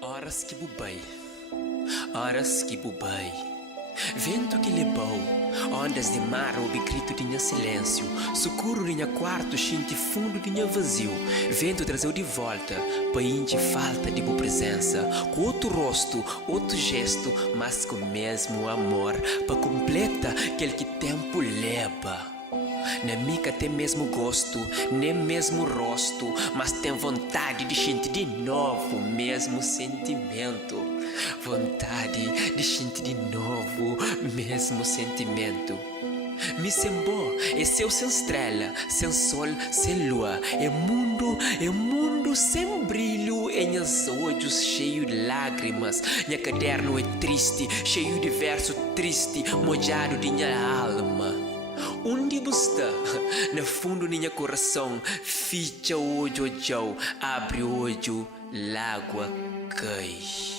Horas que bubai. Vento que levou, ondas de mar ouve grito de minha silêncio. Socorro de minha quarto, xinte fundo de minha vazio. Vento trazeu de volta, painte falta de boa presença. Com outro rosto, outro gesto, mas com o mesmo amor. Para completa aquele que tempo leva. Na mica tem mesmo gosto, nem mesmo rosto, mas tem vontade de sentir de novo o mesmo sentimento. Vontade de sentir de novo o mesmo sentimento. Me sembó, é céu sem estrela, sem sol, sem lua. É mundo sem brilho em meus olhos cheio de lágrimas. Minha caderno é triste, cheio de verso triste, molhado de minha alma. Onde você está? No fundo do meu coração, ficha o olho, abre o olho, lágua cai.